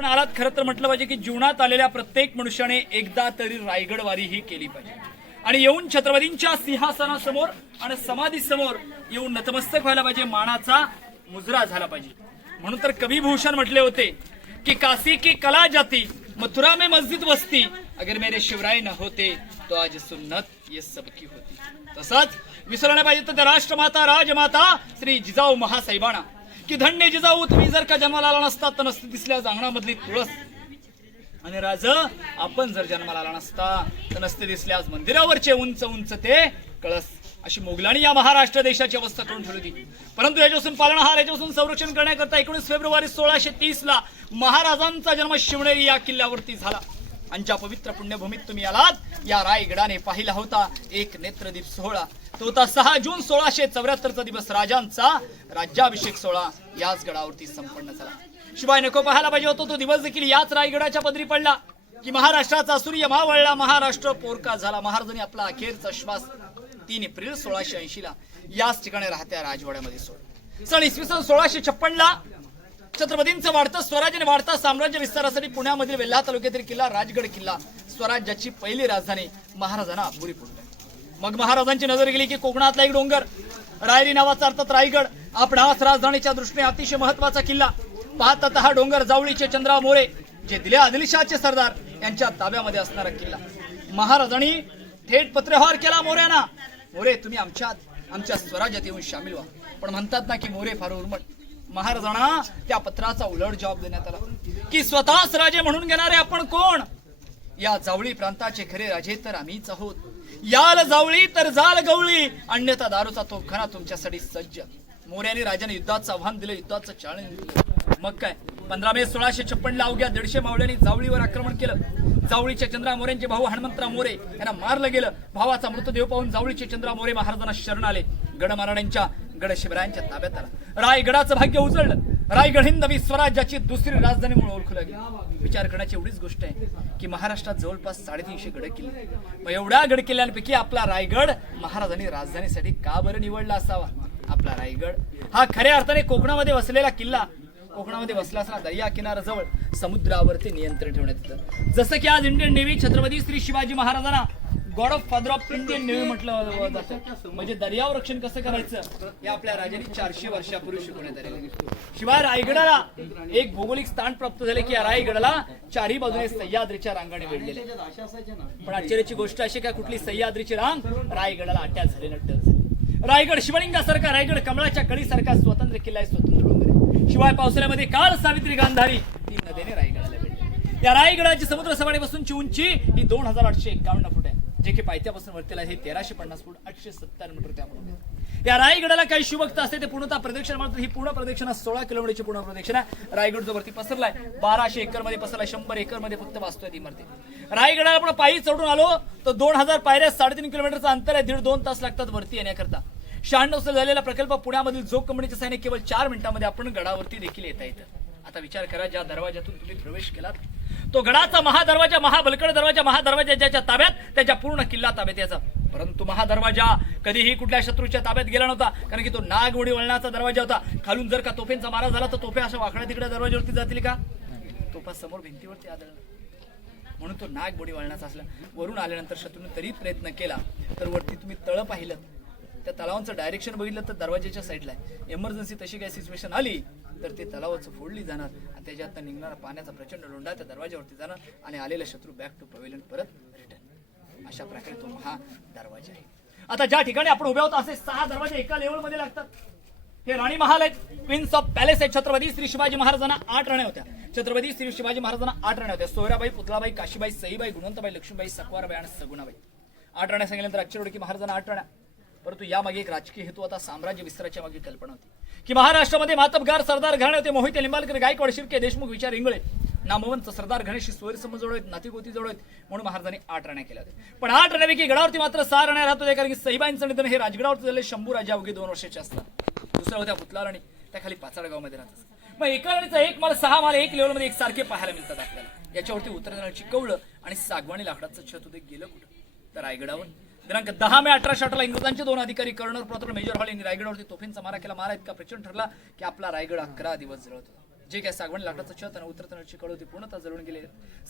पण आलात खरं तर म्हटलं पाहिजे की जीवनात आलेल्या प्रत्येक मनुष्याने एकदा तरी रायगड वारी ही केली पाहिजे आणि येऊन छत्रपतींच्या सिंहासनासमोर आणि समाधीसमोर येऊन नतमस्तक व्हायला पाहिजे, मानाचा मुजरा झाला पाहिजे. म्हणून तर कविभूषण म्हटले होते की काशी की कला जाती, मथुरा में मस्जिद बसती, अगर मेरे शिवराय न होते तो आज सुन्नत ये सबकी होती. तसंच विसरणे पाहिजे तर राष्ट्रमाता राजमाता श्री जिजाऊ महासाहेबांना की धन्य जिजाऊ, तुम्ही जर का जन्माला आला नसता तर नसती दिसल्या अंगणामधली तुळस, आणि राज आपण जर जन्माला आला नसता तर नसते दिसल्या मंदिरावरचे उंच उंच ते कळस. अशी मोगलांनी या महाराष्ट्र देशाची अवस्था करून ठेवली होती. परंतु याच्यापासून पालनहार, याच्यापासून संरक्षण करण्याकरता 19 फेब्रुवारी 1630 ला महाराजांचा जन्म शिवनेरी या किल्ल्यावरती झाला. आणि ज्या पवित्र पुण्यभूमीत तुम्ही आलात, या रायगडाने पाहिला होता एक नेत्रदीप सोहळा. तो होता 6 जून 1674 दिवस राजांचा राज्याभिषेक सोहळा याच गडावरती संपन्न झाला. शिवाय नको पाहायला पाहिजे होतो तो दिवस देखील याच रायगडाच्या पदरी पडला की महाराष्ट्राचा सूर्य मावळला, महाराष्ट्र पोरका झाला. महाराजांनी आपला अखेरचा श्वास 3 एप्रिल 1680 ला याच ठिकाणी राहत्या राजवाड्यामध्ये सोडला. सन इसवी सन 1656 ला छत्रपतींचं वाढतं स्वराज्य आणि वाढता साम्राज्य विस्तारासाठी पुण्यामधील वेल्हा तालुक्यातील किल्ला राजगड किल्ला स्वराज्याची पहिली राजधानी महाराजांना अपुरी पडली. मग महाराजांची नजर गेली की कोकणातला एक डोंगर रायरी नावाचा अर्थात रायगड, आपणास राजधानीच्या दृष्टीने अतिशय महत्वाचा किल्ला. पाहतात हा डोंगर जावळीचे चंद्रराव मोरे जे दिल्या आदिलशाहचे सरदार यांच्या ताब्यामध्ये असणारा किल्ला. महाराजांनी थेट पत्रव्यवहार केला मोऱ्यांना, मोरे तुम्ही आमच्या स्वराज्यात येऊन सामील व्हा. पण म्हणतात ना की मोरे फार उर्मट. महाराजांना त्या पत्राचा उलट जबाब देण्यात आला की स्वतःच राजे म्हणून घेणारे आपण कोण? या जावळी प्रांताचे खरे राजे तर आम्हीच आहोत. याल जावळी तर जाल गवळी, अन्यथा दारूचा तोफखाना तुमच्यासाठी सज्ज. मोऱ्यांनी राजाने युद्धाचं आव्हान दिलं, युद्धाचं चाळण दिलं. मग काय 15 मे 1656 ला अवघ्या 150 मावळ्यांनी जावळीवर आक्रमण केलं. जावळीच्या चंद्रा मोरेंचे भाऊ हनुमंतराव मोरे यांना मारलं गेलं. भावाचा मृतदेह पाहून जावळीचे चंद्रा मोरे महाराजांना शरण आले. गडमाराड्यांच्या गड शिवरायांच्या ताब्यात आला. रायगडाचं भाग्य उजळलं. रायगड ही नवी स्वराज्याची दुसरी राजधानी म्हणून ओळखू लागली. विचार करण्याची एवढीच गोष्ट आहे की महाराष्ट्रात जवळपास 350 गड किल्ले. मग एवढ्या गड किल्ल्यांपैकी आपला रायगड महाराजांनी राजधानीसाठी का बरं निवडला असावा? आपला रायगड हा खऱ्या अर्थाने कोकणामध्ये वसलेला किल्ला, कोकणामध्ये वसला असला दर्या किनाऱ्याजवळ समुद्रावरती नियंत्रण ठेवण्यात येतं. जसं की आज इंडियन नेव्ही छत्रपती श्री शिवाजी महाराजांना God of father of Indian navy म्हटलं जातं. म्हणजे दर्यावर रक्षण कसं करायचं हे आपल्या राजांनी 400 वर्षापूर्वी शिकवण्यात आलेलं. शिवाय रायगडाला एक भौगोलिक स्थान प्राप्त झाले की या रायगडाला चारही बाजूने सह्याद्रीच्या रांगाने वेढलेले. पण आश्चर्याची गोष्ट अशी का कुठली सह्याद्रीची रांग रायगडाला अटॅच झाली नव्हती. रायगड शिवलिंगासारखा, रायगड कमळाच्या कळीसारखा स्वतंत्र किल्ला आहे, स्वतंत्र डोंगर आहे. शिवाय पावसाळ्यामध्ये काल सावित्री गांधारी 3 नद्याने रायगडाला भेटली. या रायगडाची समुद्र सपाटीपासूनची उंची ही 2851 फूट आहे, जे की पायथ्यापासून वरतीला हे 1350 फूट 870 मीटर त्यामुळे. या रायगडाला काही शुभक्त असते ते पूर्णतः प्रदक्षिणा मारतात. ही पूर्ण प्रदक्षिणा 16 किलोमीटरची पूर्ण प्रदक्षिणा. रायगड जो वरती पसरलाय 1200 एकर मध्ये पसरलाय, 100 एकर मध्ये फक्त वास्तव्य ती इमारती. रायगडाला आपण पायी चढून आलो तर 2000 पायऱ्या, 3.5 किलोमीटरचं अंतर आहे, 1.5-2 तास लागतात वरती येण्याकरता. 96 साली झालेला प्रकल्प पुण्यामधील जोग कंपनीच्या सहाय्याने केवळ 4 मिनिटांमध्ये आपण गडावरती देखील येता येतं. आता विचार करा, ज्या दरवाजातून तुम्ही प्रवेश केलात तो गडाचा महादरवाजा, महाबलकड दरवाजा, महादरवाजा ज्याच्या ताब्यात त्याच्या पूर्ण किल्ला ताब्यात याचा. परंतु महादरवाजा कधीही कुठल्या शत्रूच्या ताब्यात गेला नव्हता, कारण की तो नागमोडी वळणाचा दरवाजा होता. खालून जर का तोफेंचा मारा झाला तर तोफे अशा वाकड्या तिकड्या दरवाज्यावरती जातील का? तोफा समोर भिंतीवरती आदळला, म्हणून तो नागमोडी वळणाचा असला. वरून आल्यानंतर शत्रूने तरी प्रयत्न केला तर वरती तुम्ही तळ पाहिलं, त्या तलावांचं डायरेक्शन बघितलं तर दरवाजाच्या साईडला आहे. इमर्जन्सी तशी काही सिच्युएशन आली तर ते तलावाचं फोडली जाणार आणि त्याच्यात निघणारा पाण्याचा प्रचंड लोंढा त्या दरवाजावरती जाणार आणि आलेला शत्रू बॅक टू पवेलियन परत रिटर्न. अशा प्रकारे तो महा दरवाजा आहे. आता ज्या ठिकाणी आपण उभे होतो असे 6 दरवाजे एका लेवलमध्ये लागतात. हे राणी महाल आहेत, क्वीन्स ऑफ पॅलेस आहेत. छत्रपती श्री शिवाजी महाराजांना 8 राण्या होत्या. छत्रपती श्री शिवाजी महाराजांना 8 राण्या होत्या. सोयराबाई, पुतळाबाई, काशीबाई, सईबाई, गुणवंतबाई, लक्ष्मीबाई, सकवारबाई आणि सगुणाबाई. 8 राण्या सांगितल्यानंतर अक्षरवडी की महाराजांना 8 राण्या. परंतु यामागे एक राजकीय हेतू होता, साम्राज्य विस्ताराच्या मागे कल्पना होती की महाराष्ट्रामध्ये मातबगार सरदार घराणे होते. मोहिते लिंबाळकर, गायकवाड, शिर्के, देशमुख, विचार, इंगळे, नामवंत सरदार घराण्याशी सोयरसंबंध जोड आहेत, नातीगोती जोड आहेत, म्हणून महाराजांनी 8 राण्या केल्या होत्या. पण 8 राण्यापैकी गडावरती मात्र 6 राण्या राहत होत्या, कारण की सईबाईंचं निधन हे राजगडावरती झाले. शंभू राजा अवघे 2 वर्षाचे असतात. दुसऱ्या होत्या पुतला राणी, त्या खाली पाचाडगाव मध्ये राहतात. मग एका राणीचा 1 माल 6 माल एक लेवलमध्ये एकसारखे पाहायला मिळतात आपल्याला. याच्यावरती उतरण्याची कवळं आणि सागवानी लाकडाचं छत होते. गेलं कुठं तर रायगडावर दिनांक 10 मे 1808 इंग्रजांचे 2 अधिकारी कर्नल प्रॉपर मेजर हॉल यांनी रायगडावरती तोफेंचा मारा केला. मारा इतका प्रचंड ठरला की आपला रायगड 11 दिवस जळत होता. जे काय सागवण लाकडाचं छत आणि उतरताना चिकळ होती पूर्णतः जळून गेले.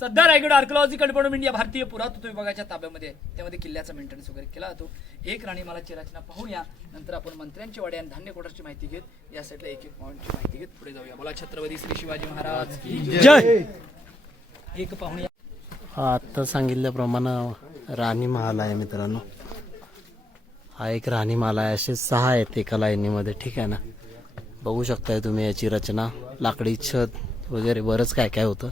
सध्या रायगड आर्किओलॉजिकल डिपार्टमेंट इंडिया भारतीय पुरातत्व विभागाच्या ताब्यामध्ये आहे. त्यामध्ये किल्ल्याचा मेंटेनन्स वगैरे केला जातो. एक राणीमालाची रचना पाहूया, नंतर आपण मंत्र्यांची वाडी आणि धान्य कोठारची माहिती घेत या साईडला एक एक पॉईंटची माहिती घेत पुढे जाऊया. बोला छत्रपती श्री शिवाजी महाराज की जय. एक पाहुणे आता सांगितल्याप्रमाणे राणी महाल आहे मित्रांनो. हा एक राणी महाल आहे. असे 6 आहेत एका लाईनीमध्ये. ठीक आहे ना, बघू शकताय तुम्ही याची रचना. लाकडी छत वगैरे बरंच काय काय होतं.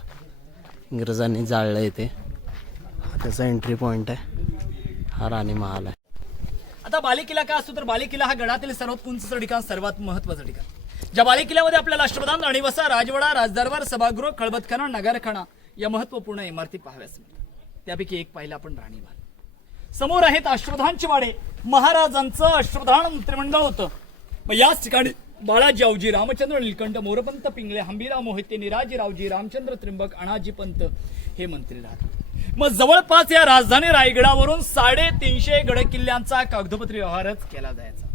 इंग्रजांनी जाळलं इथे. हा त्याचा एंट्री पॉइंट आहे. हा राणी महाल आहे. आता बालेकिल्ला काय असतो तर बालेकिल्ला हा गडातील सर्वात उंच ठिकाण, सर्वात महत्वाचं ठिकाण. ज्या बालेकिल्ल्यामध्ये आपल्याला राष्ट्रप्रधान, राणीवसा, राजवाडा, राजदरबार, सभागृह, खळबतखाना, नगारखाना या महत्वपूर्ण इमारती पाहाव्यास मिळतात. त्यापैकी एक पाहिलं आपण राणी महाल. समोर आहेत अश्वधानचे वाडे. महाराजांचं अश्वधान मंत्रिमंडळ होतं. मग याच ठिकाणी बाळाजी आवजी, रामचंद्र नीलकंठ, मोरपंत पिंगळे, हंबीराव मोहिते, निराजीरावजी, रामचंद्र त्रिंबक, अणाजी पंत हे मंत्री राहतात. मग जवळपास या राजधानी रायगडावरून 350 गड किल्ल्यांचा कागदोपत्री व्यवहारच केला जायचा.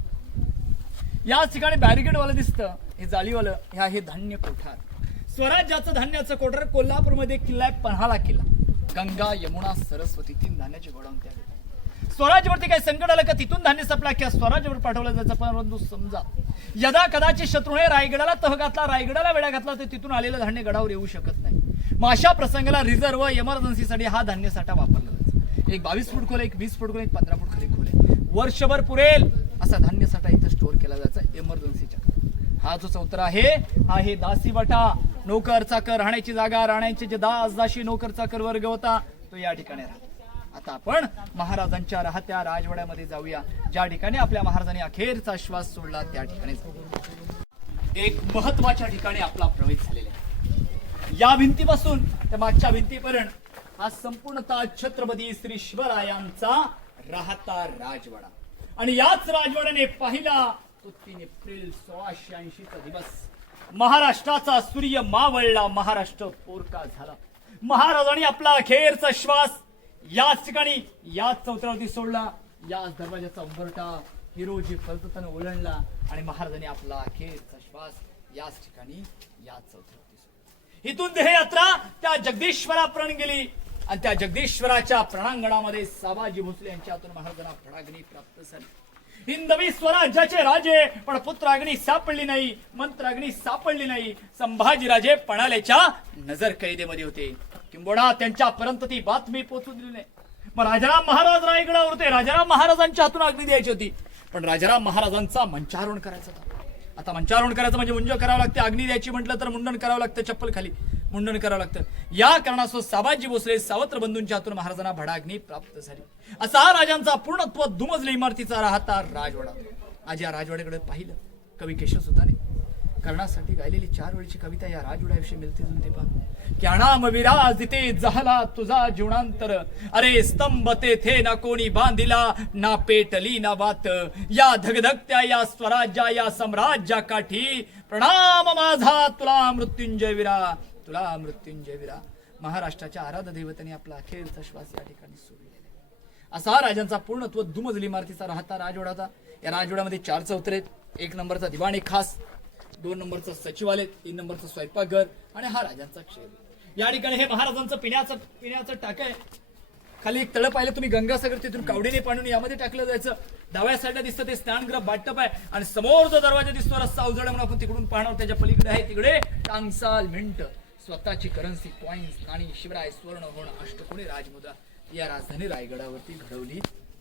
याच ठिकाणी बॅरिकेडवालं दिसतं, हे जाळीवालं, ह्या हे धान्य कोठार. स्वराज्याचं धान्याचं कोठार कोल्हापूरमध्ये किल्ला आहे, पन्हाळा किल्ला. गंगा, यमुना, सरस्वती 3 धान्याचे गोडाऊन त्या. स्वराज्यावरती काही संकट आलं का तिथून धान्य सप्लाय किंवा स्वराज्यावर पाठवलं जायचं. परंतु समजा यदा कदाचित शत्रूने रायगडाला तह घातला, रायगडाला वेढा घातला, तर तिथून आलेलं धान्य गडावर येऊ शकत नाही. मग अशा प्रसंगाला रिझर्व्ह इमर्जन्सीसाठी हा धान्य साठा वापरला जायचा. एक 22 फूट खोल, एक 20 फूट खोल, एक 15 फूट खाली खोल, वर्षभर पुरेल असा धान्य साठा इथं स्टोअर केला जायचा इमर्जन्सीच्या. हा जो चौतरा आहे हा हे दासी वाटा, नोकर चाकर राहण्याची जागा, राहण्याचे जे दासी नोकर चाकर वर्ग होता तो या ठिकाणी राहतो. आता आपण महाराजांच्या राहत्या राजवाड्यामध्ये जाऊया, ज्या ठिकाणी आपल्या महाराजांनी अखेरचा श्वास सोडला त्या ठिकाणी जाऊया. एक महत्वाच्या ठिकाणी आपला प्रवेश झालेला आहे. या भिंतीपासून त्या मागच्या भिंतीपर्यंत हा संपूर्णतः छत्रपती श्री शिवरायांचा राहता राजवाडा. आणि याच राजवाड्याने पाहिला तो 3 एप्रिल 1680 चा दिवस. महाराष्ट्राचा सूर्य मावळला, महाराष्ट्र पोरका झाला. महाराजांनी आपला अखेरचा श्वास याच ठिकाणी याच चौतऱ्यावरती सोडला. याच दरवाजाचा उंबरठा हिरोजी फलतताना ओलांडला आणि महाराजांनी आपला अखेरचा श्वास याच ठिकाणी याच चौतऱ्यावरती सोडला. इथून देहयात्रा त्या जगदीश्वरापर्यंत गेली आणि त्या जगदीश्वराच्या प्रणांगणामध्ये साबाजी भोसले यांच्या हातून महाराजांना फडाग्नी प्राप्त झाली. हिंदवी स्वराज्याचे राजे, पण पुत्राग्नी सापडली नाही, मंत्राग्नी सापडली नाही. संभाजीराजे पणालेच्या नजर कैदेमध्ये होते. किंबोडा त्यांच्यापर्यंत ती बातमी पोहोचू दिली नाही. मग राजाराम महाराज रायगडावर होते. राजाराम महाराजांच्या हातून अग्नी द्यायची होती, पण राजाराम महाराजांचा मंचारोहण करायचा होता. आता मंचारोहण करायचं म्हणजे मुंज करावं लागते. अग्नी द्यायची म्हटलं तर मुंडन करावं लागतं, चप्पल खाली मुंडन करावं लागतं. या कारणास्तव साबाजी भोसले सावत्र बंधूंच्या हातून महाराजांना भडाग्नी प्राप्त झाली. असा हा राजांचा पूर्णत्व दुमजले इमारतीचा राहता राजवाडा. आज या राजवाड्याकडे पाहिलं कवी केशवसुताने कर्णासाठी गायलेली 4 वेळची कविता या राजवाड्याविषयी मिळते जुळते पहा. क्याणाम विराज तिथे झाला तुझा जीवनांतर, अरे स्तंभ तेथे ना कोणी बांधिला, ना पेटली ना वात. या धगधगत्या या स्वराज्या या सम्राज्या काठी, प्रणाम माझा तुला मृत्युंजय वीरा, तुला मृत्युंजय वीरा. महाराष्ट्राच्या आराध्य देवतेने आपला अखेरचा श्वास या ठिकाणी सोडलेला आहे. असा राजांचा पूर्णत्व दुमजली इमारतीचा राहता राजवाडा होता. या राजवाड्यामध्ये 4 चौतरे, 1 नंबरचा दिवाणी खास, 2 नंबरचं सचिवालय, 3 नंबरचं स्वयंपाकघर आणि हा राजांचा क्षेत्र. या ठिकाणी हे महाराजांचं पिण्याचं टाक आहे. खाली एक तळ पाहिलं तुम्ही गंगासागर, तिथून कावडीने पाणून यामध्ये टाकलं जायचं. डाव्या साईडला दिसतं ते स्नानगृह बाटप आहे आणि समोर जो दरवाजा दिसतो रस्ता उजळा म्हणून आपण तिकडून पाहणार. त्याच्या पलीकडे आहे तिकडे टांगसाल मिंट, स्वतःची करन्सी, कॉइन्स, नाणी, शिवराय, स्वर्ण, होण, अष्टकोणी राजमुद्रा या राजधानी रायगडावरती घडवली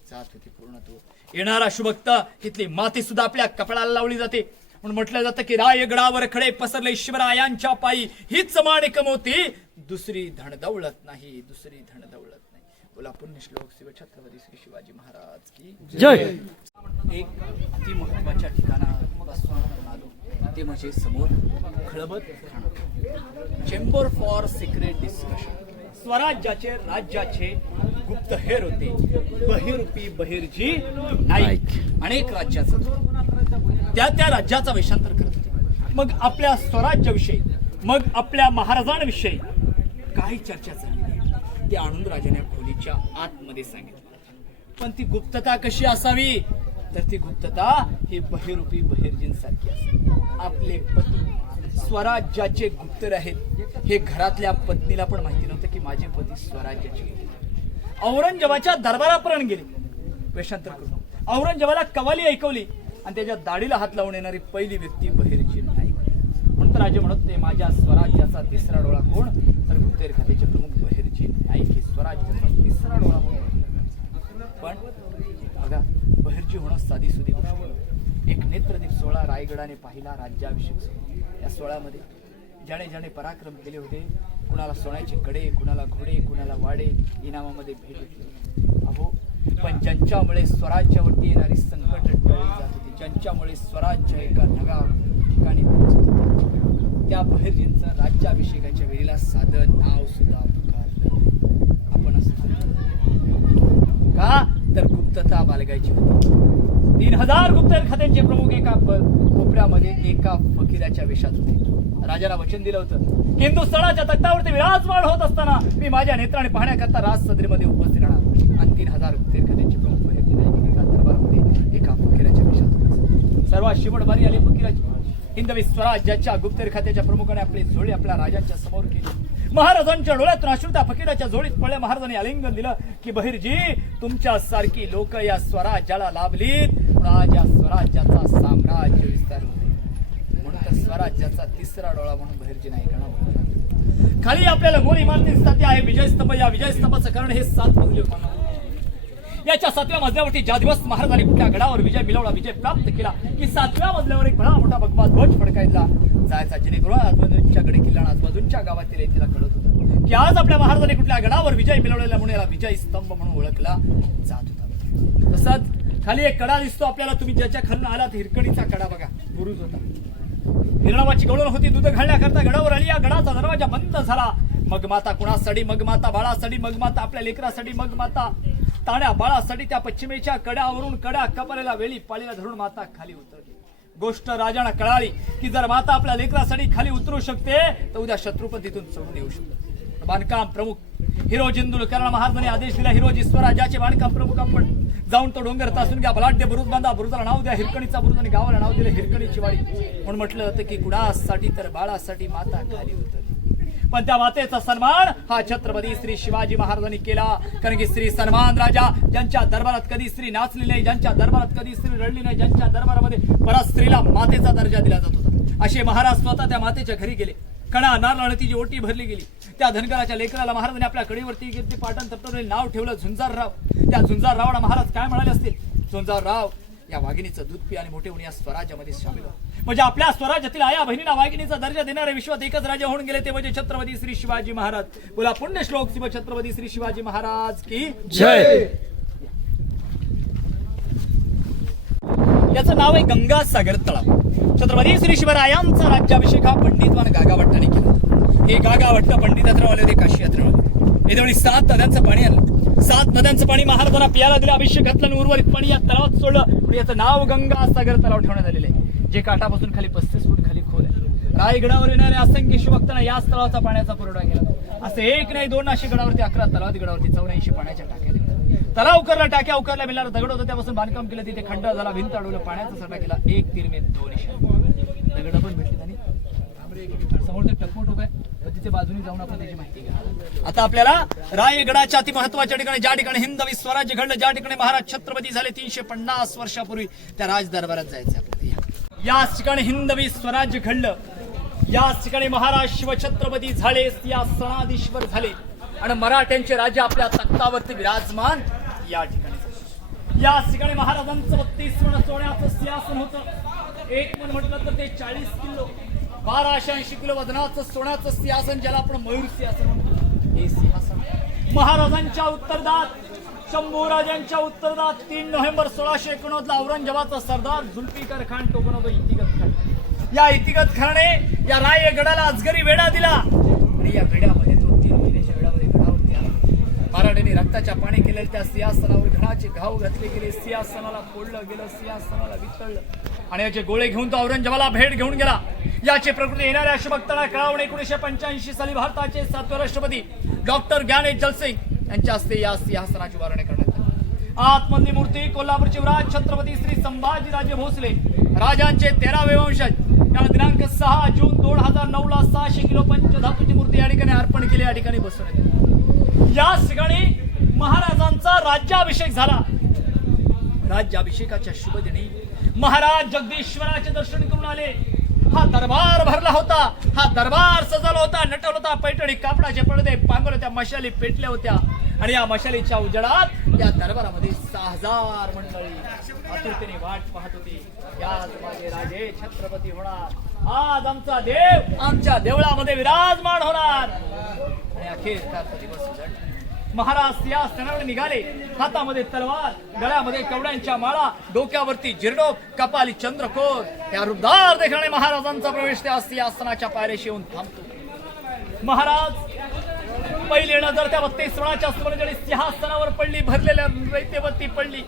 जात होती. पूर्णत्व येणारा शुभक्ता इथली माती सुद्धा आपल्या कपडाला लावली जाते. म्हणून म्हटलं जातं की रायगडावर खडे पसरले शिवरायांच्या पायी, हीच माणिक मोती, दुसरी धन दौलत नाही, दुसरी धन दौलत नाही. बोला पुण्य श्लोक शिव छत्रपती श्री शिवाजी महाराज की जय. एक अति महत्वाच्या ठिकाणापासून आलो ते म्हणजे समोर खळबतखाना, चेंबर फॉर सिक्रेट डिस्कशन. स्वराज्याचे राज्याचे गुप्तहेर होते, बहिरूपी बहिर्जी नाईक. अनेक राज्याचं त्या राज्याचा वेषांतर करत होते. मग आपल्या स्वराज्याविषयी, मग आपल्या महाराजांविषयी काही चर्चा झाली ते आणून राजाने खोलीच्या आतमध्ये सांगितलं. पण ती गुप्तता कशी असावी तर ती गुप्तता ही बहिरूपी बहिर्जींसारखी असावी. आपले पती स्वराज्याचे गुप्तर आहेत हे घरातल्या पत्नीला पण माहिती नव्हतं की माझे पती स्वराज्याचे गुप्तर. औरंगजेबाच्या दरबारापर्यंत गेले वेषांतर करून. औरंगजेबाला कवाली ऐकवली आणि त्याच्या दाढीला हात लावून येणारी पहिली व्यक्ती बहिर्जी नाईक. म्हणून तर राजे म्हणत ते माझ्या स्वराज्याचा तिसरा डोळा कोण, तर गुप्तेर खात्याचे प्रमुख बहिर्जी नाईक हे स्वराज्याचा तिसरा डोळा म्हणून. पण बघा, बहिर्जी होणं साधी सुधी गोष्ट नाही. एक नेत्रदीप सोहळा रायगडाने पाहिला, राज्याभिषेक सोहळा. या सोहळ्यामध्ये ज्याने ज्याने पराक्रम केले होते, कुणाला सोन्याचे कडे, कुणाला घोडे, कुणाला वाडे इनामामध्ये भेट घेतली. अहो, पण ज्यांच्यामुळे स्वराज्यावरती येणारी संकट टळली जात होती, ज्यांच्यामुळे स्वराज्य एका नव्या ठिकाणी पोहोचत होते, त्या बहिर्जींचं राज्याभिषेकाच्या वेळेला साधं नाव सुद्धा पुकारलं. आपण असं का, तर गुप्तता बाळगायची होती. 3000 गुप्तहेर खात्यांचे प्रमुख एका कोपऱ्यामध्ये एका फकीराच्या वेशात होते. राजाला वचन दिलं होतं, हिंदुस्थानाच्या तख्तावरती विराजमान होत असताना मी माझ्या नेत्राने पाहण्याकरता राजसदरीमध्ये उपस्थित राहणार. आणि 3000 गुप्तहेर खात्यांचे प्रमुख बहिर्जी नाईक एका दरबारामध्ये एका फकीराच्या वेशात होते. सर्वात शेवट बारी आली फकीराची. हिंदवी स्वराज्याच्या गुप्तहेर खात्याच्या प्रमुखाने आपली झोळी आपल्या राजांच्या समोर केली. महाराजांच्या डोळ्यातून अश्रू त्या फकीराच्या झोळीत पडले. महाराजांनी आलिंगन दिलं की बहिर्जी, तुमच्या सारखी लोक या स्वराज्याला लाभलीत, आज या स्वराज्याचा साम्राज्य विस्तारलं. म्हणून त्या स्वराज्याचा तिसरा डोळा म्हणून बहिर्जी नाईकांना ओळखलं. खाली आपल्याला गोल इमारती दिसतात, ते आहे विजयस्तंभ. या विजयस्तंभाचं कारण हे 7 मजली होते. याच्या 7व्या मजल्यावरती ज्या दिवस महाराजांनी कुठल्या गडावर विजय मिळवला, विजय प्राप्त केला, की 7व्या मजल्यावर एक बडा मोठा भगवा ध्वज फडकायला जायचा, जेणेकरून आजूबाजूच्या गडे किल्ला आजूबाजूंच्या गावातील येथील कळत होतं की आज आपल्या महाराजांनी कुठल्या गडावर विजय मिळवलेला म्हणून याला विजय स्तंभ म्हणून ओळखला जात होता. तसंच खाली एक कडा दिसतो आपल्याला, तुम्ही ज्याच्या खालून आलात, हिरकणीचा कडा बघा, बुरुज होता. हिरणावाची गवळण होती, दूध घालण्याकरता गडावर आली. या गडाचा दरवाजा बंद झाला. मग माता कुणासाठी, मग माता बाळासाठी, मग माता आपल्या लेकरासाठी, मग माता ताण्या बाळासाठी त्या पश्चिमेच्या कड्यावरून कडा कपालेला वेळी पाळीला धरून माता खाली उतरली. गोष्ट राजांना कळाली की जर माता आपल्या लेकरासाठी खाली उतरू शकते, तर उद्या शत्रुपती तिथून चढून येऊ शकतो. बांधकाम प्रमुख हिरोजी इंदुलकरांना महाराजांनी आदेश दिला, हिरोजी स्वराज्याचे बांधकाम प्रमुख आपण जाऊन तो डोंगर तासून घ्या, बलाढ्य बुरुज बांधा, बुरुजाला नाव द्या हिरकणीचा बुरुज, आणि गावाला नाव दिले हिरकणीची वाडी. म्हणून म्हटलं जातं की कुणासाठी, तर बाळासाठी माता खाली उतरली. पण त्या मातेचा सन्मान हा छत्रपती श्री शिवाजी महाराजांनी केला. कारण की श्री सन्मान राजा, ज्यांच्या दरबारात कधी स्त्री नाचली नाही, ज्यांच्या दरबारात कधी स्त्री रडली नाही, ज्यांच्या दरबारामध्ये परत स्त्रीला मातेचा दर्जा दिला जात होता, असे महाराज स्वतः त्या मातेच्या घरी गेले. कणा नारळ तिची ओटी भरली गेली. त्या धनगराच्या लेकराला महाराजांनी आपल्या कडीवरती कीर्ती पाटण तप्तवले नाव ठेवलं झुंजारराव. त्या झुंजाररावला महाराज काय म्हणाले असतील, झुंजारराव या वाघिणीचं दूध पी आणि मोठे होऊन या स्वराज्यामध्ये सामील व्हा. म्हणजे आपल्या स्वराज्यातील आया बहिणीला वाघिणीचा दर्जा देणारे विश्वात एकच राजा होऊन गेले, ते म्हणजे छत्रपती श्री शिवाजी महाराज. बोला पुण्य श्लोक शिव छत्रपती श्री शिवाजी महाराज की जय. याचं नाव आहे गंगासागर तलाव. छत्रपती श्री शिवरायांचा राज्याभिषेक हा पंडितवान गागाभट्टाने केला. हे गागाभट्ट पंडित यात्रेवाले होते, काशी यात्रेवाले. यावेळी 7 नद्यांचं पाणी आलं. 7 नद्यांचं पाणी महाराजांना प्यायला दिलं, अभिषेक घातला आणि उर्वरित पाणी या तलावात सोडलं. याचं नाव गंगासागर तलाव ठेवण्यात आलेलं आहे, जे काठापासून खाली 35 फूट खाली खोल आहे. रायगडावर येणाऱ्या असंख्य शिवभक्तांना याच तलावाचा पाण्याचा पुरवठा केला. असं एक नाही, 2 नाशिक गडावरती 11 तलावात गडावरती 84 पाण्याच्या टाक्या दिल्या. तलाव उकरला, टाक्या उकरल्या, मिळाला दगड होतं, त्यापासून बांधकाम केलं, तिथे खंड झाला, भिंत अडवलं, पाण्याचा सरडा केला. 1 तीर में 2 निशाण. दगड पण भेटली त्यांनी. समोर ते टकमोट आहे, तिथे बाजूने जाऊन आपण त्याची माहिती घ्या. आता आपल्याला रायगडाच्या अति महत्वाच्या ठिकाणी, ज्या ठिकाणी हिंदवी स्वराज्य घडलं, ज्या ठिकाणी महाराज छत्रपती झाले 350 वर्षापूर्वी, त्या राज दरबारात जायचं आपल्याला. याच ठिकाणी हिंदवी स्वराज्य घडलं, याच ठिकाणी महाराज शिवछत्रपती झाले, सिंहासनाधीश्वर झाले आणि मराठ्यांचे राजे आपल्या तख्तावरती विराजमान या ठिकाणी. याच ठिकाणी महाराजांचं 32 सोन्याचं सिंहासन होतं. एक मन म्हटलं तर ते 40 किलो 1280 किलो वजनाचं सोन्याचं सिंहासन, ज्याला आपण मयूर सिंहासन म्हणतो, हे सिंहासन महाराजांच्या उत्तरदात, शंभूराजांच्या उत्तरदात 3 नोव्हेंबर 1689 ला औरंगजेबाचा सरदार जुल्फिकार खान टोकन होतो, इतिगत खान. या इतिगत खानाने या रायगडाला अजगरी वेढा दिला आणि या वेढ्यामध्ये तो 3 महिन्याच्या वेळामध्ये गडावरती आला. मराठ्यांनी रक्ताच्या पाणी केलेल्या त्या सिंहासनावर घणाचे घाव घातले गेले, सिंहासनाला फोडलं गेलं, सिंहासनाला वितळलं आणि याचे गोळे घेऊन तो औरंगजेबाला भेट घेऊन गेला. याची प्रकृती येणाऱ्या शिवभक्तांना कळवून 1985 साली भारताचे 7वे राष्ट्रपती डॉक्टर ज्ञानेश जलसिंग यांच्या हस्ते या सिंहासनाची वारणे करण्यात आली. आतमधली मूर्ती कोल्हापूरचे युवराज छत्रपती श्री संभाजीराजे भोसले, राजांचे 13वे वंशज या दिनांक 6 जून 2009 ला 600 किलो पंचधातूची मूर्ती या ठिकाणी अर्पण केली, या ठिकाणी बसवण्यात आली. याच ठिकाणी महाराजांचा राज्याभिषेक झाला. राज्याभिषेकाच्या शुभ दिनी महाराज जगदीश्वराचे दर्शन करून आले. हा दरबार भरला होता, हा दरबार सजवला होता, नटवला होता. पैठणी कापडाचे पडदे पांघरले, त्या मशाली पेटल्या होत्या आणि या मशालीच्या उजेडात या दरबारामध्ये 6000 मंडळी आतुरतेने वाट पाहत होती. याच माझे राजे छत्रपती होणार, आज आमचा देव आमच्या देवळामध्ये विराजमान होणार. आणि अखेर त्याचा दिवस उजाडला. महाराज सिंहासनावर निघाले, हातामध्ये तलवार, गळ्यामध्ये कवड्यांच्या माळा, डोक्यावरती जिरडोक, कपाली चंद्रकोर. या रुद्धार देखणे महाराजांचा प्रवेश त्या सिंहासनाच्या पायरीशी येऊन थांबतो. महाराज पहिली नजर त्या 32 वर्षाच्या सुवर्णजडी सिंहासनावर पडली, भरलेल्या रैतेवरती पडली.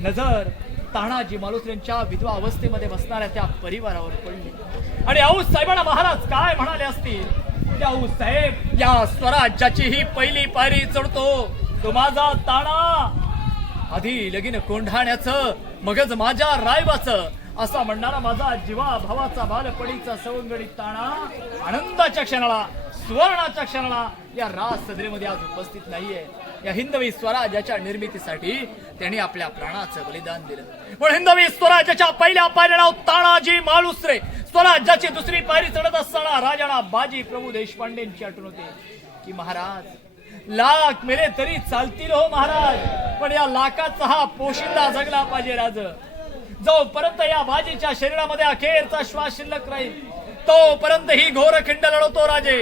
नजर तानाजी मालुसरेंच्या विधवा अवस्थेमध्ये बसणाऱ्या त्या परिवारावर पडली. आणि आऊस साहेबांना महाराज काय म्हणाले असतील? आऊस साहेब, या स्वराज्याची ही पहिली पायरी चढतो तो माझा ताणा, आधी लगीन कोंढाण्याचं मगच माझ्या रायबाचं, असा म्हणणारा माझा जीवा भावाचा बालपणीचा सवंगडी ताणा आनंदाच्या क्षणाला, सुवर्णाच्या क्षणाला या राज सदरेमध्ये आज उपस्थित नाहीये. या हिंदवी स्वराज्याच्या निर्मितीसाठी त्यांनी आपल्या प्राणाचं बलिदान दिलं. पण हिंदवी स्वराज्याच्या पहिल्या पायरीला तानाजी मालुसरे, स्वराज्याची दुसरी पायरी चढत असताना राजाना बाजी प्रभू देशपांडेंची आठवण होते की महाराज लाख मेले तरी चालतील हो महाराज, पण या लाखाचा हा पोशिंदा जगला पाहिजे राज. जोपर्यंत या बाजीच्या शरीरामध्ये अखेरचा श्वास शिल्लक राहील तोपर्यंत ही घोर खिंड लढवतो राजे.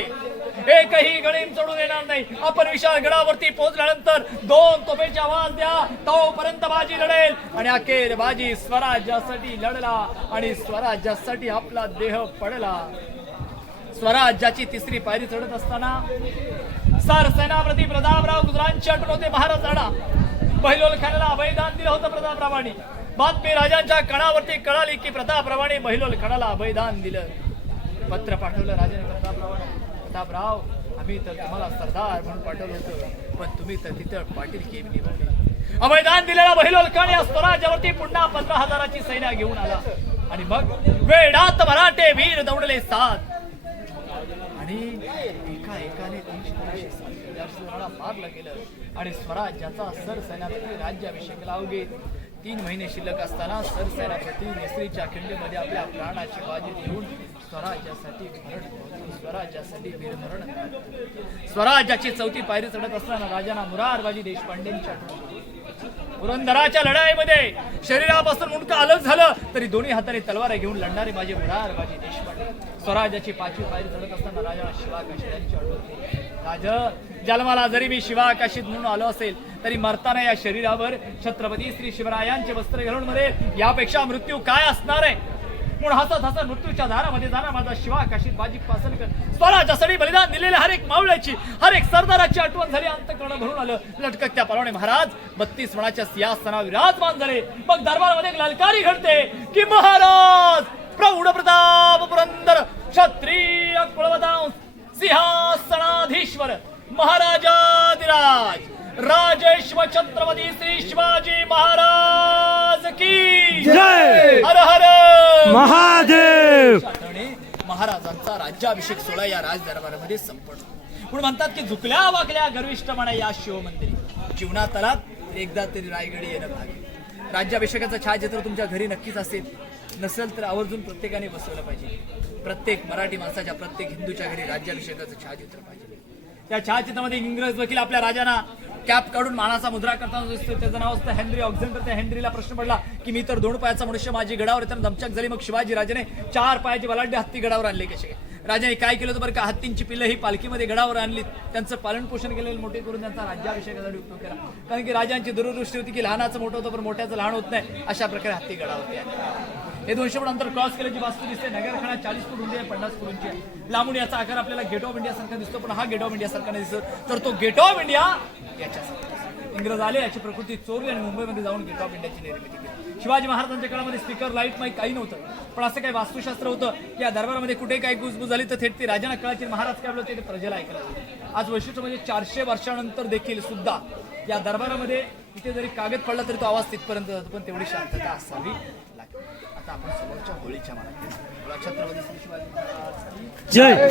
एकही गणीम चढून येणार नाही. आपण विशाल गडावरती पोहोचल्यानंतर 2 तोफेची आवाज द्या, तोपर्यंत बाजी लढेल. आणि अखेर बाजी स्वराज्यासाठी लढला आणि स्वराज्यासाठी आपला देह पडला. स्वराज्याची तिसरी पायरी चढत असताना सरसेनापती प्रतापराव गुजरांची आठवण होते महाराजांना. बहिलोल खानाला अभयदान दिलं होतं प्रतापरावांनी. बातमी राजांच्या कणावरती कळाली की प्रतापरावांनी बहिलोल खानाला अभयदान दिलं. पत्र पाठवलं राजाने प्रतापरावांना. प्रतापराव, आम्ही तर तुम्हाला सरदार म्हणून पाठवलं होतं, पण तुम्ही तर तिथं पाटील केली निवडले. अभयदान दिलेला बहिलोल खान या स्वराज्यावरती पुन्हा 15,000ची सैन्य घेऊन आला. आणि मग वेडात मराठे वीर दौडले 7 आणि एका एकाने 300 मारलं गेलं. आणि स्वराज्याचा सरसेनापती राज्याभिषेकाला अवघे 3 महिने शिल्लक असताना सरसेनापती नेसरीच्या खिंडीमध्ये आपल्या प्राणाची बाजी देऊन स्वराज्यासाठी वीरमरण. स्वराज्याची चौथी पायरी चढत असताना राजाना मुरारबाजी देशपांडेंच्या पुरंदराच्या लढाईमध्ये शरीरापासून मुंडकं अलग झालं तरी दोन्ही हाताने तलवार घेऊन लढणारे माझे मुरारबाजी देशपांडे. स्वराज्याची 5वी पायरी चढत असताना राजा शिवाकाशी यांची आठवण. राजा, जन्माला जरी मी शिवाकाशीत म्हणून आलो असेल तरी मरताना या शरीरावर छत्रपती श्री शिवरायांचे वस्त्र घालून मरे, यापेक्षा मृत्यू काय असणार आहे? म्हणून हसत हसत मृत्यूच्या दारामध्ये जाणार माझा शिवाकाशीत बाजी पासलकर. स्वराज्यासाठी बलिदान दिलेल्या हर एक मावळ्याची, हर एक सरदाराची आठवण झाली. अंतःकरण भरून आलं. लटकत्या पालवणे महाराज 32 मणाच्या सिंहासनावर विराजमान झाले. मग दरबारामध्ये एक ललकारी घडते की महाराज प्रौढ प्रताप पुरंदर क्षत्रिय कुलवंश सिंहासनाधीश्वर महाराजाधिराज राजेश्वर छत्रपती श्री शिवाजी महाराज की जय. हर हर महादेव. महाराजांचा राज्याभिषेक सोहळा या राज दरबारामध्ये संपन्न. म्हणून म्हणतात की झुकल्या वाकल्या गर्विष्ठ म्हणा या शिवमंदिरी. जीवनात आलात एकदा तरी रायगडी येणं भागी. राज्याभिषेकाचं छायाचित्र तुमच्या घरी नक्कीच असेल, नसेल तर आवर्जून प्रत्येकाने बसवलं पाहिजे. प्रत्येक मराठी माणसाच्या, प्रत्येक हिंदूच्या घरी राज्याभिषेकाचं छायाचित्र पाहिजे. त्या छायाचित्रामध्ये इंग्रज वकील आपल्या राजांना कॅप काढून मानाचा मुद्रा करताना दिसतो. त्याचं नाव असतं हेनरी ऑक्झेंडर. त्या हेनरीला प्रश्न पडला की मी तर 2 पायाचा मनुष्य, माझी गडावर येताना दमछाक झाली, मग शिवाजी राजाने 4 पायाचे बलाढ्य हत्ती गडावर आणले कसे? राजाने काय केलं होतं बरं का? हत्तींची पिल्लं ही पालखीमध्ये गडावर आणली, त्यांचं पालन पोषण केलेलं, मोठे करून त्यांचा राज्याभिषेकासाठी उपयोग केला. कारण की राजांची दूरदृष्टी होती की लहानाचं मोठं होतं पण मोठ्याचं लहान होत नाही. अशा प्रकारे हत्ती गडावरती आले. हे 200 फूट अंतर क्रॉस केल्याची वास्तू दिसते. नगरखाना 40 फूट उंची आहे, 50 फूट उंची आहे. लांबून याचा आकार आपल्याला गेट ऑफ इंडिया सारखा दिसतो, पण हा गेट ऑफ इंडिया सारखा नाही दिसत, तर तो गेट ऑफ इंडिया याच्यासारखा. इंग्रज आले, याची प्रकृती चोरली आणि मुंबईमध्ये जाऊन गेट ऑफ इंडियाची निर्मिती केली. शिवाजी महाराजांच्या काळामध्ये स्पीकर, लाईट, माईक काही नव्हतं, पण असं काही वास्तुशास्त्र होतं की या दरबारामध्ये कुठे काही गुजबुज झाली तर थेट ती राजांना कळायची. महाराज काय बोलले ते प्रजेला ऐकलं. आज वैशिष्ट्य म्हणजे 400 वर्षानंतर देखील सुद्धा या दरबारामध्ये इथे जरी कागद पडला तरी तो आवाज तिथपर्यंत जातो, पण तेवढी शांतता असावी लागते. आता आपण समोरच्या होळीच्या मानात छत्रपती श्री शिवाजी महाराज जय.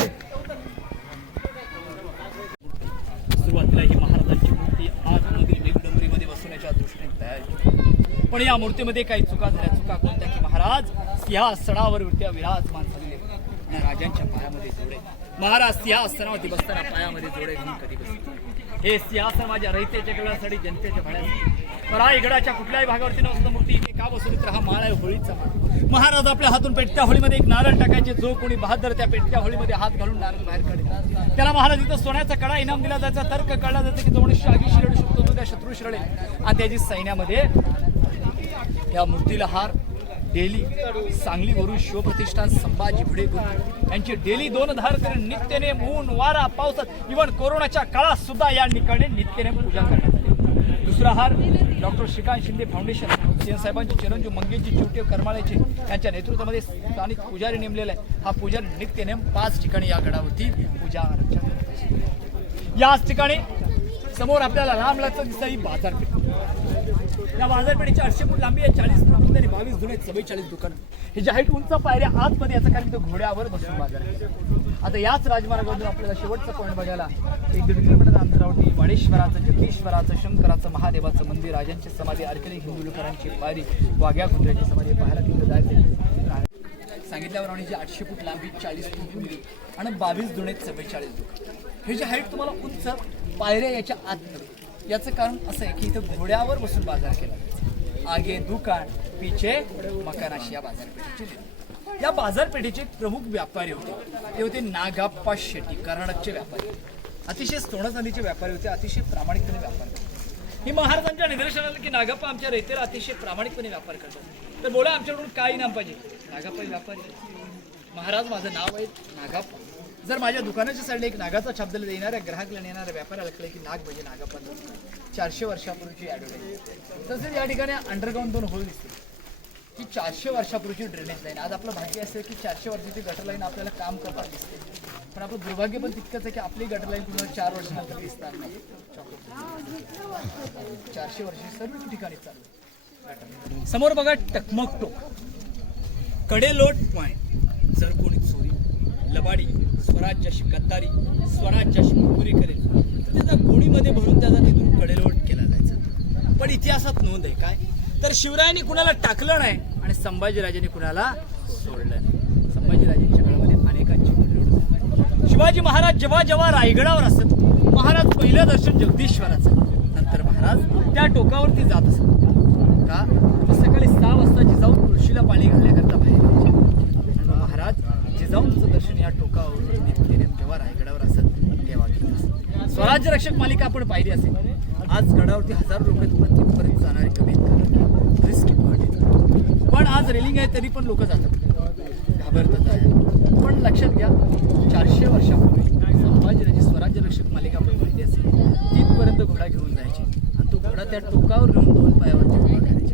सुरुवातीला ही महाराजांची मूर्ती आतमधील दिगंबरीमध्ये बसवण्याच्या दृष्टीने तयार केली, पण या मूर्तीमध्ये काही चुका झाल्या. चुका कोणत्या की महाराज सिंहासनावर विराजमान झालेले आणि राजांच्या पायामध्ये जोडे. महाराज सिंहासनावरती बसताना पायामध्ये जोडे घालून कधी बसले. हे सिंहासन माझ्या रहितेच्या कल्याणासाठी, जनतेच्या भल्यासाठी, रायगडाच्या कुठल्याही भागावरती नसतं मूर्ती इथे का बसवली तर हा माळ आहे होळीचा माळ. महाराज आपल्या हातून पेटत्या होळीमध्ये एक नारळ टाकायचे. जो कोणी बहादर त्या पेटत्या होळीमध्ये हात घालून नारळ बाहेर काढेल त्याला महाराज इथं सोन्याचा कडा इनाम दिला जायचा. तर्क कळला जातं की जो मनुष्य आगी शिरडू शकतो तो त्या शत्रू शिरडे. आणि त्याची सैन्यामध्ये या मूर्तीला हार डेली सांगलीवरून शिवप्रतिष्ठान संभाजी भिडे गुरु यांची डेली 2 धार करून नित्यनेम ऊन वारा पावसात इव्हन कोरोनाच्या काळात सुद्धा या ठिकाणी नित्यनेम पूजा करण्यात आली. दुसरा हार doctor Shrikant Shinde foundation CM साहेबांचे चिरंजीव मंगेशजी चिवटे करमाळ्याचे यांच्या नेतृत्वामध्ये स्थानिक पुजारी नेमलेला आहे. हा पुजारी नित्यनेम 5 ठिकाणी या गडावरती पूजा अर्चा करतात. याच ठिकाणी समोर आपल्याला लांब लागतं दिसतं ही बाजारपेठ. या बाजारपेठेची 800 फूट लांबी आहे, 40 फूट रुंदी आणि 22 जुने 44 दुकानं. हे जे हाईट उंच पायऱ्या आतमध्ये याचं कारण इथं घोड्यावर बसून बाजार आहे. आता याच राजमार्गावरून आपल्याला शेवटचा पॉईंट बघायला 1-1.5 किलोमीटर अंतरावरती वाडेश्वराचं, जगदीश्वराचं, शंकराचं, महादेवाचं मंदिर, राजांची समाधी, आर्किलिक हिंदुलकरांची पायरी, वाघ्या कुत्र्याची समाधी पाहायला तिथं जायचं. सांगितल्याप्रमाणे जी 800 फूट लांबी, 40 फूट रुंदी आणि 22 जुने 44 दुकान. हे जे हाईट तुम्हाला उंच पायऱ्या याच्या आतमध्ये, याचं कारण असं आहे की इथं घोड्यावर बसून बाजार केला जायचा. आगे दुकान पीछे मकान अशी या बाजारपेठेची. या बाजारपेठेचे प्रमुख व्यापारी होते ते होते नागाप्पा शेट्टी, कर्नाटकचे व्यापारी. अतिशय सोनं चांदीचे व्यापारी होते, अतिशय प्रामाणिकपणे व्यापार करतात. ही महाराजांच्या निदर्शनाला की नागाप्पा आमच्या रयतेला अतिशय प्रामाणिकपणे व्यापार करतात. तर बोला आमच्याकडून काय इनाम पाहिजे. नागाप्पा व्यापारी. महाराज माझं नाव आहे नागाप्पा. जर माझ्या दुकानाच्या साईडला एक नागाचा छाप दिला येणाऱ्या ग्राहकला येणाऱ्या व्यापाऱ्याला कळले की नाग म्हणजे नागाप्पा. 400 वर्षापूर्वीची ॲडव्हर्टाईज. तसेच या ठिकाणी अंडरग्राऊंड 2 होल दिसते की 400 वर्षापूर्वीची ड्रेनेज लाईन. आज आपलं भाग्य असं की 400 वर्षाची गटर लाईन आपल्याला काम करताना दिसते, पण आपलं दुर्भाग्य पण तितकंच आहे की आपली गटर लाईन तुम्हाला 4 वर्षानंतर दिसणार नाही. 400 वर्षी सर्व ठिकाणी चालू. समोर बघा टकमक टोक, कडेलोट पॉइंट. जर कोणी चोरी, लबाडी, स्वराज्याशी गद्दारी, स्वराज्याशी मुखबरी करेल तर त्याचा गोणीमध्ये भरून त्याचा तिथून कडेलोट केला जायचा. पण इतिहासात नोंद आहे काय तर शिवरायांनी कुणाला टाकलं नाही आणि संभाजीराजांनी कुणाला सोडलं नाही. संभाजीराजांच्या काळामध्ये अनेकांची कडेलोट झाली. शिवाजी महाराज जेव्हा जेव्हा रायगडावर असत, महाराज पहिलं दर्शन जगदीश्वराचं, नंतर महाराज त्या टोकावरती जात असत का सकाळी 6 वाजता जिजाऊ तुळशीला पाणी घालण्याकरता बाहेर यायचे. महाराज जिजाऊंचं दर्शन या टोकावरून नित्यनेम जेव्हा रायगडावर असत तेव्हा घेत असत. स्वराज्य रक्षक मालिका आपण पाहिली असेल. आज गडावरती हजारो लोक तिथपर्यंत जाणारे कमी आहेत, रिस्की पॉईंट. पण आज रेलिंग आहे तरी पण लोक जातात, घाबरतात आहे. पण लक्षात घ्या 400 वर्षापूर्वी संभाजीराजे स्वराज्य रक्षक मालिका आपण पाहिली असेल, तिथपर्यंत घोडा घेऊन जायचे आणि तो घोडा त्या टोकावर घेऊन 2 पायावरती उभा करायचे.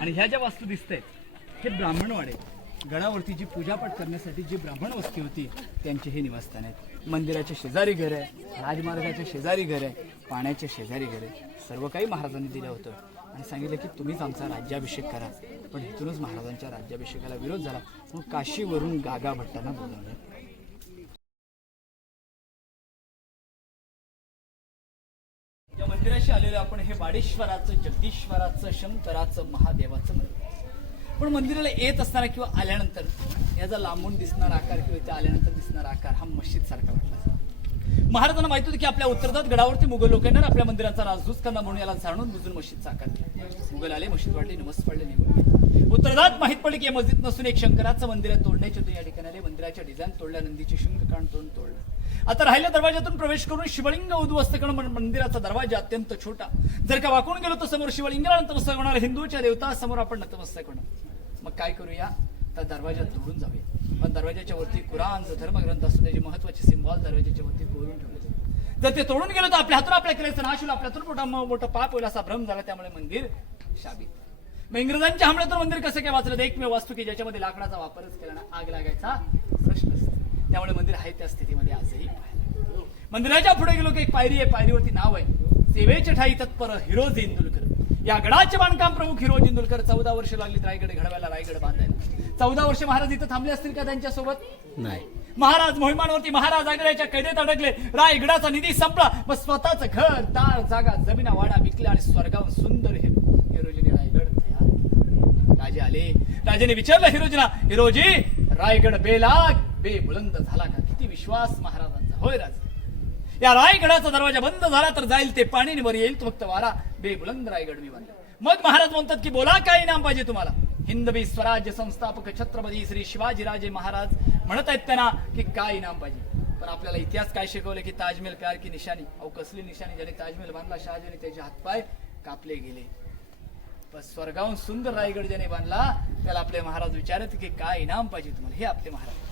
आणि ह्या ज्या वास्तू दिसत आहेत हे ब्राह्मणवाडे. गडावरती जी पूजापाठ करण्यासाठी जी ब्राह्मण वस्ती होती त्यांचे हे निवासस्थान आहेत. मंदिराच्या शेजारी घर आहे, राजमार्गाच्या शेजारी घर आहे, पाण्याच्या शेजारी घर आहे. सर्व काही महाराजांनी दिलं होतं आणि सांगितलं की तुम्हीच आमचा राज्याभिषेक करा. पण इथूनच महाराजांच्या राज्याभिषेकाला विरोध झाला म्हणून काशीवरून गागा भट्टांना बोलावलं. या मंदिराशी आलेलं आपण हे वाडेश्वराचं, जगदीश्वराचं, शंकराचं, महादेवाचं मंदिर. पण मंदिराला येत असताना किंवा आल्यानंतर याचा लांबून दिसणारा आकार किंवा इथे आल्यानंतर दिसणारा आकार हा मस्जिद सारखा वाटला. महाराजांना माहित होतं की आपल्या उत्तरात गडावरती मुघल लोक येणार, आपल्या मंदिराचा राजदूत करणार म्हणून याला जाणून बुजून मस्जिदचा आकार दिला. मुघल आले, मस्जिद वाढली, नमस्कार पडले, निघून. उत्तरात माहित पडले की मस्जिद नसून एक शंकराचं मंदिर आहे. तोडण्याचे होते या ठिकाणी आले, मंदिराच्या डिझाईन तोडल्या, नंदीचे शंख कान तोडलं. आता राहिल्या दरवाजातून प्रवेश करून शिवलिंग उद्ध्वस्त करणं. मंदिराचा दरवाजा अत्यंत छोटा. जर का वाकून गेलो तर समोर शिवलिंगाला नतमस्तक होणार, हिंदूच्या देवता समोर आपण नतमस्तक होणार. मग काय करूया तर दरवाजा तोडून जाऊया. पण दरवाजाच्या वरती कुराणचा धर्मग्रंथ असतो, त्याची महत्वाची सिंबॉल दरवाजाच्या वरती कोरून ठेवले. जर ते तोडून गेलो तर आपल्या हातून आपल्या केल्याचं नाश होईल, आपल्यातून मोठा पाप होईल असा भ्रम झाला. त्यामुळे मंदिर शाबित. मग इंग्रजांच्या हमल्यातून मंदिर कसं काय वाचलं. एकमेव वास्तू की ज्याच्यामध्ये लाकडाचा वापरच केला ना, आग लागायचा प्रश्न असतो. त्यामुळे मंदिर आहे त्या स्थितीमध्ये आजही पाहिलं. मंदिराच्या पुढे गेलो की एक पायरी आहे, पायरीवरती नाव आहे सेवेचे ठाई तत्पर हिरोजी इंदुलकर. या गडाचे बांधकाम प्रमुख हिरोजी इंदुलकर. 14 वर्ष लागली रायगड घडवायला, रायगड बांधायला. 14 वर्ष महाराज इथं थांबले असतील का त्यांच्यासोबत? नाही. महाराज मोहिमांवरती, महाराज आग्र्याच्या कैदेत अडकले. रायगडाचा निधी संपला. मग स्वतःच घर दार जागा जमिना वाडा विकल्या आणि स्वर्गावर सुंदर हिरोजीने रायगड तयार केला. राजे आले. राजाने विचारलं हिरोजीला, हिरोजी रायगड बे बुलंद झाला का? किती विश्वास महाराजांचा. होय राज, या रायगडाचा दरवाजा बंद झाला तर जाईल ते पाणी आणि वर येईल तो फक्त वारा. बेबुलंद रायगड मी बांधला. मग महाराज म्हणतात की बोला काय इनाम पाहिजे तुम्हाला? हिंदवी स्वराज्य संस्थापक छत्रपती श्री शिवाजीराजे महाराज म्हणत आहेत त्यांना की काय इनाम पाहिजे. पण आपल्याला इतिहास काय शिकवले की ताजमहल प्यार की निशाणी. अहो कसली निशाणी? ज्याने ताजमहल बांधला शहाजीने त्याचे हातपाय कापले गेले. पण स्वर्गाहून सुंदर रायगड ज्याने बांधला त्याला आपले महाराज विचारत की काय इनाम पाहिजे तुम्हाला? हे आपले महाराज.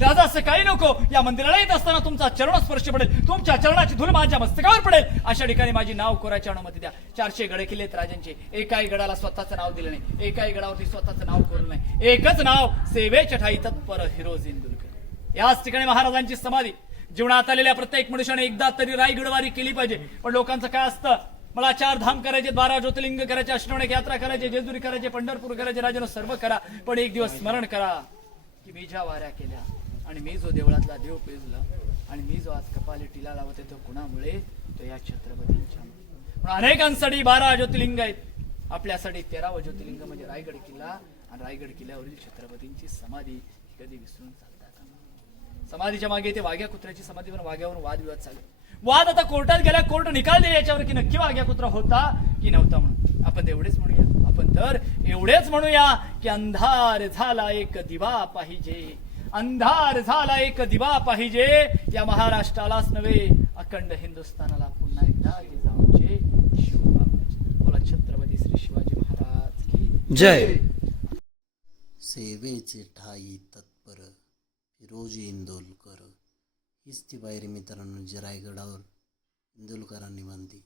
राजा असं काही नको. या मंदिराला येत असताना तुमचा चरणस्पर्श पडेल, तुमच्या चरणाची धूल माझ्या मस्तकावर पडेल. अशा ठिकाणी माझी नाव कोरायची अनुमती द्या. 400 गड किल्ले आहेत राजांचे. एकाही गडाला स्वतःचं नाव दिलं नाही. एकाही गडावरती स्वतःचं नाव कोरलं नाही. एकच नाव, सेवेच्या ठाई तत्पर हिरोजी इंदुलकर. याच ठिकाणी महाराजांची समाधी. जीवनात आलेल्या प्रत्येक मनुष्याने एकदा तरी रायगडवारी केली पाहिजे. पण लोकांचं काय असतं, मला 4 धाम करायचे, 12 ज्योतिर्लिंग करायचे, अष्टविनायक यात्रा करायचे, जेजुरी करायचे, पंढरपूर करायचे. राजानं सर्व करा, पण एक दिवस स्मरण करा की मी ज्या वाऱ्या केल्या आणि मी जो देवळातला देव पेजला आणि मी जो आज कपाली टिला लावते तो कुणामुळे? तो या छत्रपतींच्या. अनेकांसाठी 12 ज्योतिर्लिंग आहेत. आपल्यासाठी 13वं ज्योतिर्लिंग म्हणजे रायगड किल्ला. आणि रायगड किल्ल्यावरील छत्रपतींची समाधी कधी विसरून चालतात? समाधीच्या मागे ते वाघ्या कुत्र्याची समाधी, पण वाघ्यावरून वादविवाद चालू. वाद आता कोर्टात गेला. कोर्ट निकाल दे याच्यावर की नक्की वाघ्या कुत्रा होता की नव्हता म्हणून. आपण एवढेच म्हणूया, आपण तर एवढेच म्हणूया की अंधार झाला एक दिवा पाहिजे. अंधार झाला एक दिवा पाहिजे. या महाराष्ट्रालाच नव्हे अखंड हिंदुस्थानाला पुन्हा एकदा जिजाऊंचे शोभा पाहिजे. बोला छत्रपती श्री शिवाजी महाराज की जय. सेवेचे ठाई तत्पर हिरोजी इंदोलकर. हीच ती पायरी मित्रांनो जी रायगडावर इंदोलकरांनी बांधली.